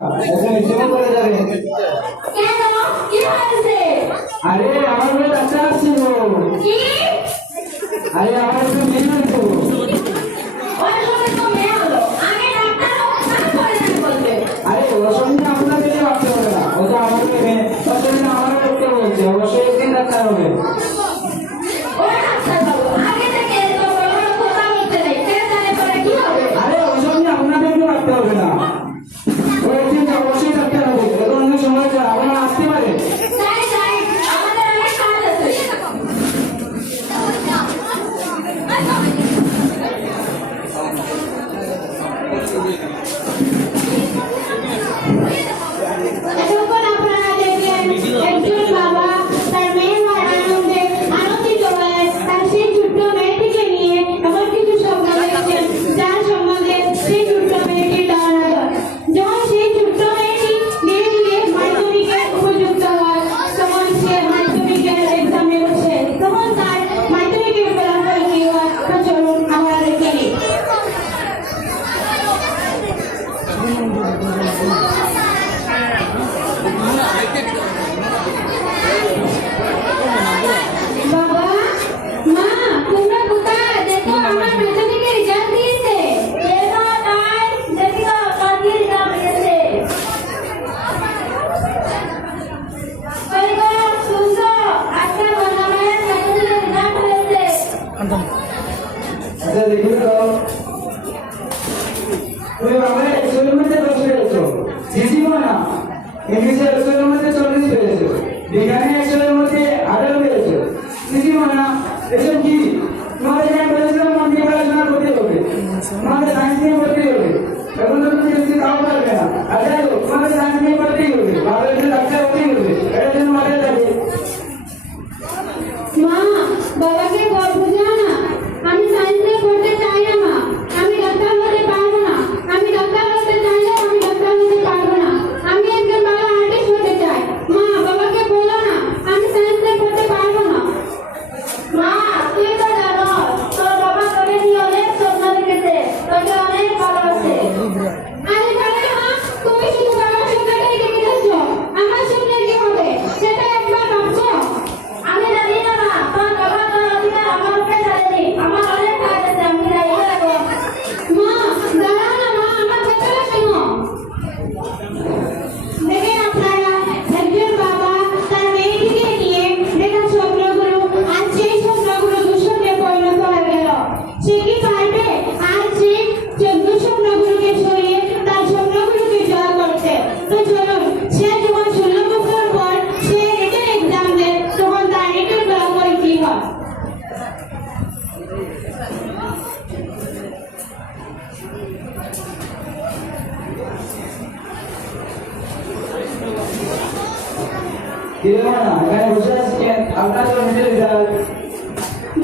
আরে আমার মেয়ে ডাক্তার আসছিল। আরে আমার একটু মেয়ে হতো। আরে ওর সঙ্গে আপনার মেয়ে ভাবতে হবে না, ওটা আমার মেয়ে, ওর সঙ্গে আমার করতে বলছে, অবশ্যই একদিন ডাক্তার হবে। আরে ওর সঙ্গে আপনাদেরকে ভাবতে হবে না, ও একদিন অবশ্যই ডাক্তার হবে। এখন অনেক সময় আপনারা আসতে পারে।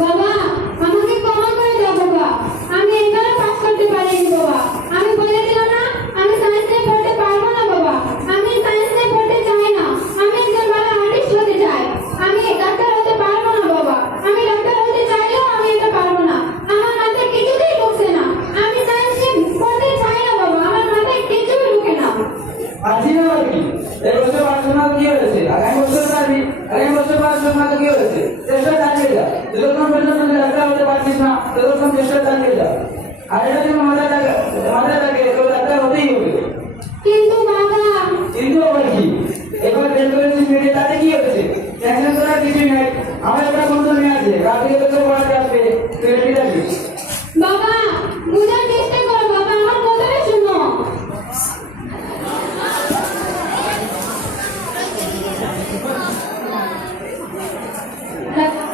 বাবা আমাকে ক্ষমা করে দাও বাবা, আমি এবারে পাস করতে পারিনি বাবা। আমি বলে দিলাম না আমি সায়েন্স নিয়ে পড়তে পারবো না বাবা। আমি সায়েন্স নিয়ে পড়তে চাই না, আমি একজন ভালো আর্টিস্ট হতে চাই। আমি ডাক্তার হতে পারবো না বাবা, আমি ডাক্তার হতে চাইলেও আমি এটা পারবো না। আমার মাথায় কিছুতেই ঢুকছে না, আমি সায়েন্স নিয়ে পড়তে চাই না বাবা, আমার মাথায় কিছুই ঢুকে না। আজই না কি এই বছর পড়াশোনা কি হয়েছে, আগামী বছর পারবি, আগামী বছর পড়াশোনা কি হয়েছে, চেষ্টা চালিয়ে যা। যতক্ষণ পর্যন্ত ডাক্তার হতে পারছিস না ততক্ষণ চেষ্টা চালিয়ে যা। আর এটা যদি মাথায় থাকে তো ডাক্তার হতেই হবে। কিন্তু বাবা, কিন্তু আবার কি, এবার বের করেছিস মেয়ে, তাতে কি হয়েছে? টেনশন করার কিছুই নাই, আমার একটা বন্ধু মেয়ে আছে, রাতে তোকে পড়াতে আসবে, তুই রেডি থাকিস। বাবা বুঝার চেষ্টা করো বাবা, আমার কথাটা শুনো।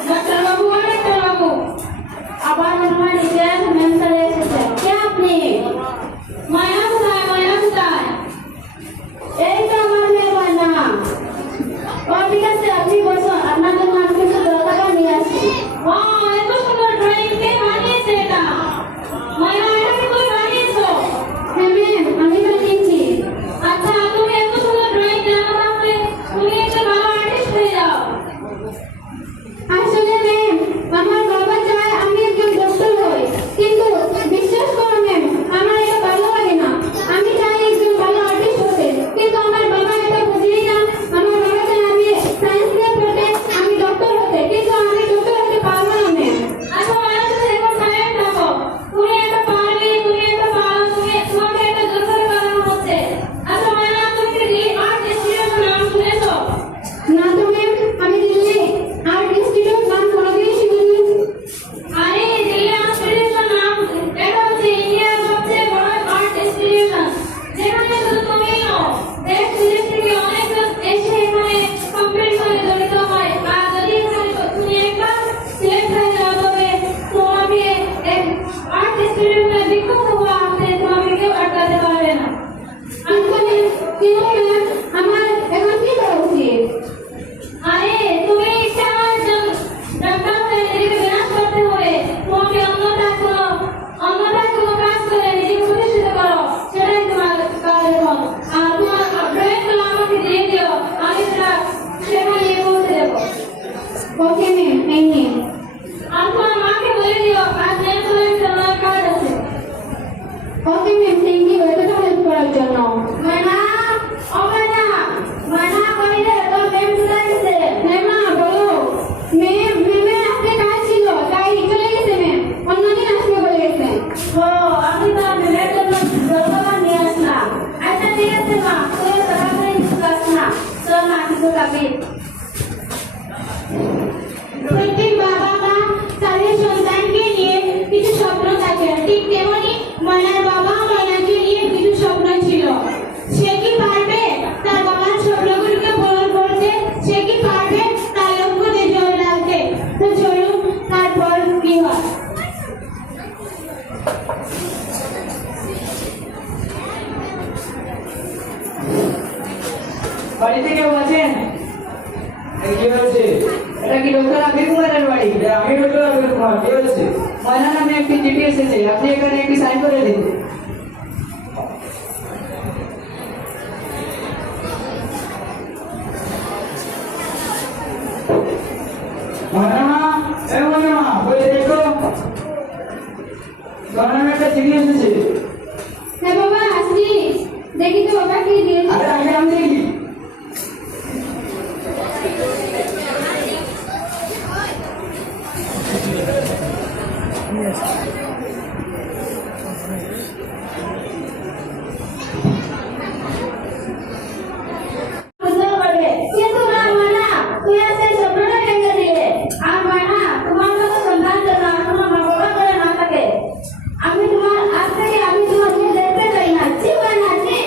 ডাক্তার বাবু, ডাক্তার বাবু, আবার মনে হয় নিজের মেন্টাল এসেছে। কে আপনি? মায়া কোথায়, মায়া কোথায়? এই তো আমার মেয়ে মায়া। ও ঠিক আছে, আপনি বসুন, আপনার জন্য আমি কিছু দরকার নিয়ে আসছি। এত সুন্দর ড্রয়িং কে বানিয়েছে এটা? কিন্তু ম্যাম আমার এখন কি করা উচিত? আরে তুমি ইচ্ছা আমার ডাক্তার হয়ে নিজেকে বিনাশ করতে হবে, তোমাকে অন্যটা কোনো কাজ করে নিজেকে প্রতিষ্ঠিত করো, সেটাই তোমার কাজ এখন। আর তোমার ড্রয়িংগুলো আমাকে দিয়ে দিও, আমি সেটা নিয়ে পৌঁছে দেবো। ওকে ম্যাম, এই নিন। আর তোমার মাকে বলে দিও আজ নেক্সট আমার কাজ আছে। ওকে ম্যাম, থ্যাংক ইউ এতটা হেল্প করার জন্য। মানা কইলে তোর ম্যাম চলে গেছে। ম্যামা বলো। ম্যামে আজকে কাজ ছিল তাই চলে গেছে ম্যাম, অন্যদিন আসবে বলে গেছে। ও আমি তো ম্যামের জন্য জলখাবার নিয়ে আসলাম। আচ্ছা ঠিক আছে মা, তুই তাড়াতাড়ি ক্লাস না, চল না কিছু খাবি। প্রত্যেক বাবা মা তাদের সন্তানকে নিয়ে কিছু স্বপ্ন থাকে, ঠিক তেমনি ময়নার বাবা ময়নাকে নিয়ে কিছু স্বপ্ন ছিল। সে কি পারবে তার বাবার স্বপ্নগুলোকে পূরণ করতে? সে কি পারবে তার লক্ষ্যে জয় রাখতে? তো চলুন তারপর কি হয়। বাড়িতে কেউ আছেন? কি হয়েছে? এটা কি ডক্টর আবির কুমারের বাড়ি? আমি ডক্টর আবির কুমার। কি হয়েছে? ময়না নামে একটি চিঠি এসেছে, আপনি এখানে একটি সাইন করে দিন। ময়না, এই ময়না, বলে দেখো, তোমার নামে একটা চিঠি এসেছে। হ্যাঁ বাবা, আসছি। দেখি তো বাবা কি দিয়েছে। আরে আগে আমি দেখি। বুঝতে পারবে, কিন্তু না মানা, তুই আজকে স্বপ্নটা ভেঙে দিলে। আর মানা, তোমার মতো সন্তান যেন আর তোমার মা বাবা করে না থাকে। আমি তোমার মুখ দেখতে চাই না, ঠিক হয় না? ঠিক।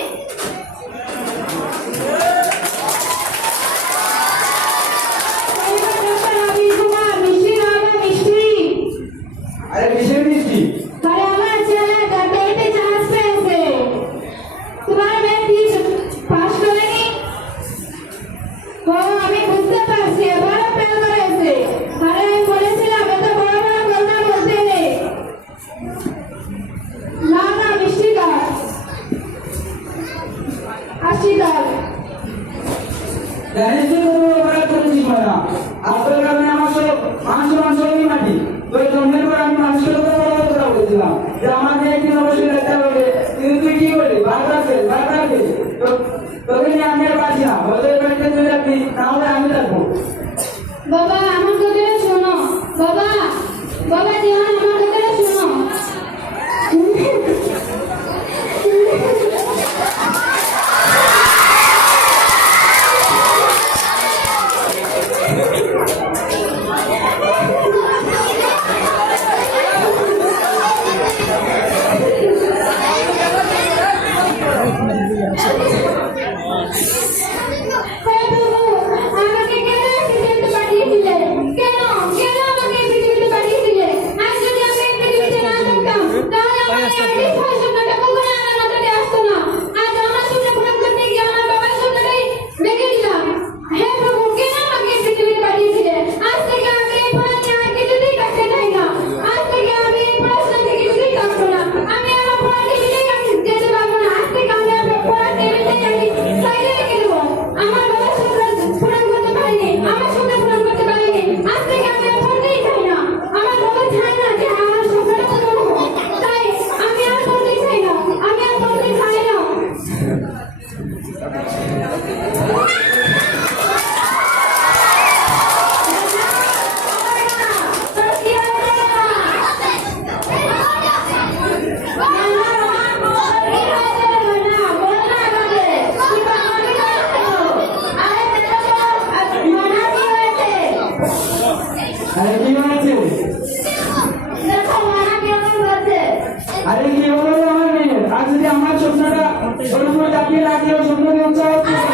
আমি তোমার মিষ্টি নয়, মিষ্টি। আরে কিসের মিষ্টি? আরে আমার ছেলে ডাক্তারিতে চান্স পেয়েছে। তোমার মেয়ে কি পাস করেনি? ও আমি বুঝতে পারছি, এবারও ফেল করেছে। আরে আমি বলেছিলাম এত বড় বড় কথা বলতে নেই। না না, মিষ্টি দাও, আসি দাও। জানিস তুই কত বড় অপরাধ করেছিস ময়না? আপনার গ্রামে আমার সব মাংস মাটি, তোর জন্মের পর আমি মানুষের উপর বড় বড় কথা বলেছিলাম যে আমার মেয়ে একদিন অবশ্যই ডাক্তার হবে, কিন্তু তুই কি করলি? বারবার ফেল। তোকে নিয়ে আমি আর পারছি না, হয়তো এই বাড়িতে তুই রাখবি, না হলে আমি রাখবো। বাবা আমার কথাটা শোনো। বাবা জীবন আমার কথাটা শোনো। আমাকে কেন পৃথিবীতে পাঠিয়েছিলে? কেন আমাকে পৃথিবীতে পাঠিয়েছিলে? আজ যদি আমি এই পৃথিবীতে না থাকতাম তাহলে আমার এই স্বপ্নটা কখনো আমার মাথাতে আসতো না। আজ আমার স্বপ্ন পূরণ করতে গিয়ে আমার বাবার স্বপ্নটাই ভেঙে দিলাম। হে প্রভু, কেন আমাকে এই পৃথিবীতে পাঠিয়েছিলে? আজ থেকে আমি এই পড়া নিয়ে আর কিছুতেই কাটতে চাই না। আজ থেকে আমি এই পড়াশোনা থেকে কিছুতেই কাটবো না। আমি আমার পড়া টেবিলেই আমি যেতে পারবো না। আজ থেকে আমি আমার পড়া টেবিলটাই আমি সাইডে রেখে দেবো। আমার বাবার স্বপ্ন পূরণ করতে পারিনি, আমার স্বপ্ন পূরণ করতে পারিনি। আজ থেকে আমি আর পড়তেই চাই না। আমার বাবা চায় না যে আমার স্বপ্নটা পূরণ হোক, তাই আমি আর পড়তেই চাই না। আরে কি হয়েছে? আরে কি হলো আমার মেয়ের? আজ যদি আমার স্বপ্নটা ওর উপরে চাপিয়ে রাখলে ওর স্বপ্নকে উৎসাহ হচ্ছে না।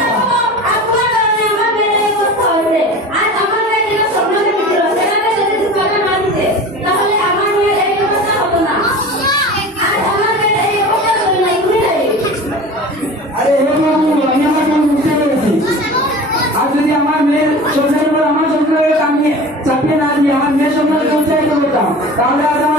আরে হে বাবু, আমি তাহলে আপনার